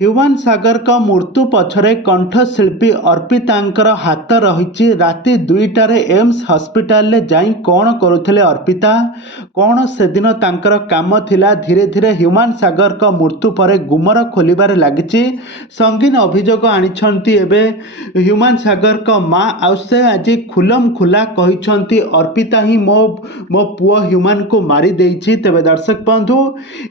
ହ୍ୟୁମାନ ସାଗରଙ୍କ ମୃତ୍ୟୁ ପଛରେ କଣ୍ଠଶିଳ୍ପୀ ଅର୍ପିତାଙ୍କର ହାତ ରହିଛି। ରାତି 2ଟାରେ ଏମ୍ସ ହସ୍ପିଟାଲରେ ଯାଇ କ'ଣ କରୁଥିଲେ ଅର୍ପିତା? କ'ଣ ସେଦିନ ତାଙ୍କର କାମ ଥିଲା? ଧୀରେ ଧୀରେ ହ୍ୟୁମାନ ସାଗରଙ୍କ ମୃତ୍ୟୁ ପରେ ଗୁମର ଖୋଲିବାରେ ଲାଗିଛି। ସଙ୍ଗୀନ ଅଭିଯୋଗ ଆଣିଛନ୍ତି ଏବେ ହ୍ୟୁମାନ ସାଗରଙ୍କ ମା। ଆଉ ସେ ଆଜି ଖୁଲମ ଖୁଲା କହିଛନ୍ତି ଅର୍ପିତା ହିଁ ମୋ ପୁଅ ହ୍ୟୁମାନଙ୍କୁ ମାରି ଦେଇଛି। ତେବେ ଦର୍ଶକ ବନ୍ଧୁ,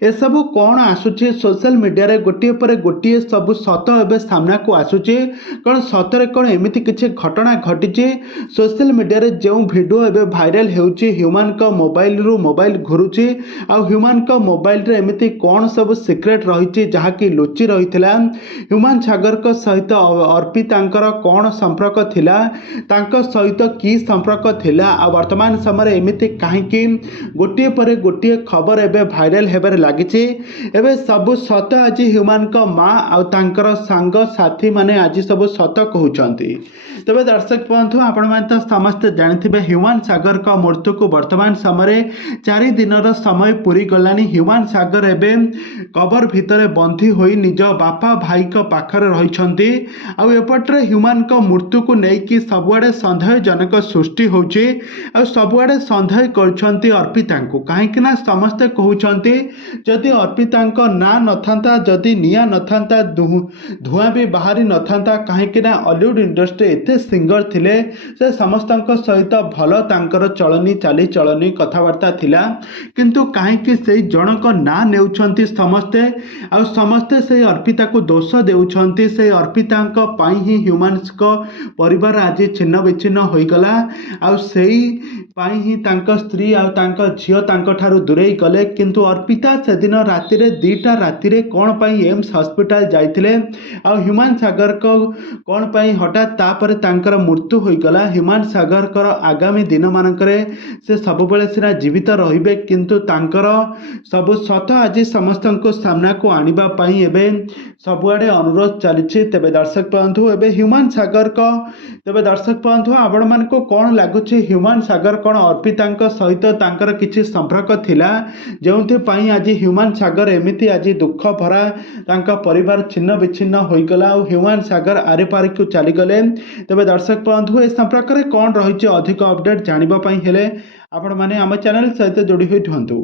ଏସବୁ କ'ଣ ଆସୁଛି ସୋସିଆଲ ମିଡ଼ିଆରେ ଗୋଟିଏ ପରେ ଗୋଟିଏ ସବୁ ସତ ଏବେ ସାମ୍ନାକୁ ଆସୁଛି। କ'ଣ ସତରେ କ'ଣ ଏମିତି କିଛି ଘଟଣା ଘଟିଛି? ସୋସିଆଲ ମିଡ଼ିଆରେ ଯେଉଁ ଭିଡ଼ିଓ ଏବେ ଭାଇରାଲ ହେଉଛି, ହ୍ୟୁମାନଙ୍କ ମୋବାଇଲରୁ ମୋବାଇଲ ଘୁରୁଛି। ଆଉ ହ୍ୟୁମାନଙ୍କ ମୋବାଇଲରେ ଏମିତି କ'ଣ ସବୁ ସିକ୍ରେଟ ରହିଛି ଯାହାକି ଲୁଚି ରହିଥିଲା? ହ୍ୟୁମାନ ସାଗରଙ୍କ ସହିତ ଅର୍ପିତାଙ୍କର କ'ଣ ସମ୍ପର୍କ ଥିଲା? ତାଙ୍କ ସହିତ କି ସମ୍ପର୍କ ଥିଲା? ଆଉ ବର୍ତ୍ତମାନ ସମୟରେ ଏମିତି କାହିଁକି ଗୋଟିଏ ପରେ ଗୋଟିଏ ଖବର ଏବେ ଭାଇରାଲ ହେବାରେ ଲାଗିଛି? ଏବେ ସବୁ ସତ ଆଜି ହ୍ୟୁମାନଙ୍କ ମା ଆଉ ତାଙ୍କର ସାଙ୍ଗସାଥୀମାନେ ଆଜି ସବୁ ସତ କହୁଛନ୍ତି। ତେବେ ଦର୍ଶକ ବନ୍ଧୁ, ଆପଣମାନେ ତ ସମସ୍ତେ ଜାଣିଥିବେ ହ୍ୟୁମାନ ସାଗରଙ୍କ ମୃତ୍ୟୁକୁ ବର୍ତ୍ତମାନ ସମୟରେ 4 ଦିନର ସମୟ ପୂରିଗଲାଣି। ହ୍ୟୁମାନ ସାଗର ଏବେ କବର ଭିତରେ ବନ୍ଦୀ ହୋଇ ନିଜ ବାପା ଭାଇଙ୍କ ପାଖରେ ରହିଛନ୍ତି। ଆଉ ଏପଟରେ ହ୍ୟୁମାନଙ୍କ ମୃତ୍ୟୁକୁ ନେଇକି ସବୁଆଡ଼େ ସନ୍ଦେହଜନକ ସୃଷ୍ଟି ହେଉଛି। ଆଉ ସବୁଆଡ଼େ ସନ୍ଦେହ କରୁଛନ୍ତି ଅର୍ପିତାଙ୍କୁ। କାହିଁକି ନା ସମସ୍ତେ କହୁଛନ୍ତି ଯଦି ଅର୍ପିତାଙ୍କ ନାଁ ନଥାନ୍ତା, ଯଦି ନିଆଁ ନଥାନ୍ତା, ଧୂଆଁ ବି ବାହାରି ନଥାନ୍ତା, କାହିଁକି ନା ଅଲିଉଡ୍ ଇଣ୍ଡଷ୍ଟ୍ରି ଏତେ ସିଙ୍ଗର ଥିଲେ, ସେ ସମସ୍ତଙ୍କ ସହିତ ଭଲ ତାଙ୍କର ଚଳନି ଚାଲିଚଳନି କଥାବାର୍ତ୍ତା ଥିଲା। କିନ୍ତୁ କାହିଁକି ସେଇ ଜଣଙ୍କ ନାଁ ନେଉଛନ୍ତି ସମସ୍ତେ? ଆଉ ସମସ୍ତେ ସେଇ ଅର୍ପିତାକୁ ଦୋଷ ଦେଉଛନ୍ତି। ସେଇ ଅର୍ପିତାଙ୍କ ପାଇଁ ହିଁ ହ୍ୟୁମାନଙ୍କ ପରିବାର ଆଜି ଛିନ୍ନ ବିଚ୍ଛିନ୍ନ ହୋଇଗଲା। ଆଉ ସେଇ ପାଇଁ ହିଁ ତାଙ୍କ ସ୍ତ୍ରୀ ଆଉ ତାଙ୍କ ଝିଅ ତାଙ୍କଠାରୁ ଦୂରେଇ ଗଲେ। କିନ୍ତୁ ଅର୍ପିତା ସେଦିନ ରାତିରେ 2ଟା ରାତିରେ କ'ଣ ପାଇଁ ଏମ୍ସ ହସ୍ପିଟାଲ ଯାଇଥିଲେ? ଆଉ ହ୍ୟୁମାନ ସାଗରଙ୍କ କ'ଣ ପାଇଁ ହଠାତ୍ ତାପରେ ତାଙ୍କର ମୃତ୍ୟୁ ହୋଇଗଲା? ହ୍ୟୁମାନ ସାଗରଙ୍କର ଆଗାମୀ ଦିନମାନଙ୍କରେ ସେ ସବୁବେଳେ ସିନା ଜୀବିତ ରହିବେ, କିନ୍ତୁ ତାଙ୍କର ସବୁ ସତ ଆଜି ସମସ୍ତଙ୍କୁ ସାମ୍ନାକୁ ଆଣିବା ପାଇଁ ଏବେ ସବୁଆଡ଼େ ଅନୁରୋଧ ଚାଲିଛି। ତେବେ ଦର୍ଶକ ବନ୍ଧୁ, ଏବେ ହ୍ୟୁମାନ ସାଗରଙ୍କ ଆପଣମାନଙ୍କୁ କ'ଣ ଲାଗୁଛି? ହ୍ୟୁମାନ ସାଗର କ'ଣ ଅର୍ପିତାଙ୍କ ସହିତ ତାଙ୍କର କିଛି ସମ୍ପର୍କ ଥିଲା ଯେଉଁଥିପାଇଁ ଆଜି ହ୍ୟୁମାନ ସାଗର ଏମିତି ଆଜି ଦୁଃଖ ଭରା ତାଙ୍କ ପରିବାର ଛିନ୍ନ ବିଚ୍ଛିନ୍ନ ହୋଇଗଲା ଆଉ ହ୍ୟୁମାନ ସାଗର ଆରିପାରିକୁ ଚାଲିଗଲେ? ତେବେ ଦର୍ଶକ ବନ୍ଧୁ, ଏ ସମ୍ପର୍କରେ କ'ଣ ରହିଛି ଅଧିକ ଅପଡେଟ୍ ଜାଣିବା ପାଇଁ ହେଲେ ଆପଣମାନେ ଆମ ଚ୍ୟାନେଲ ସହିତ ଯୋଡ଼ି ହୋଇ ରୁହନ୍ତୁ।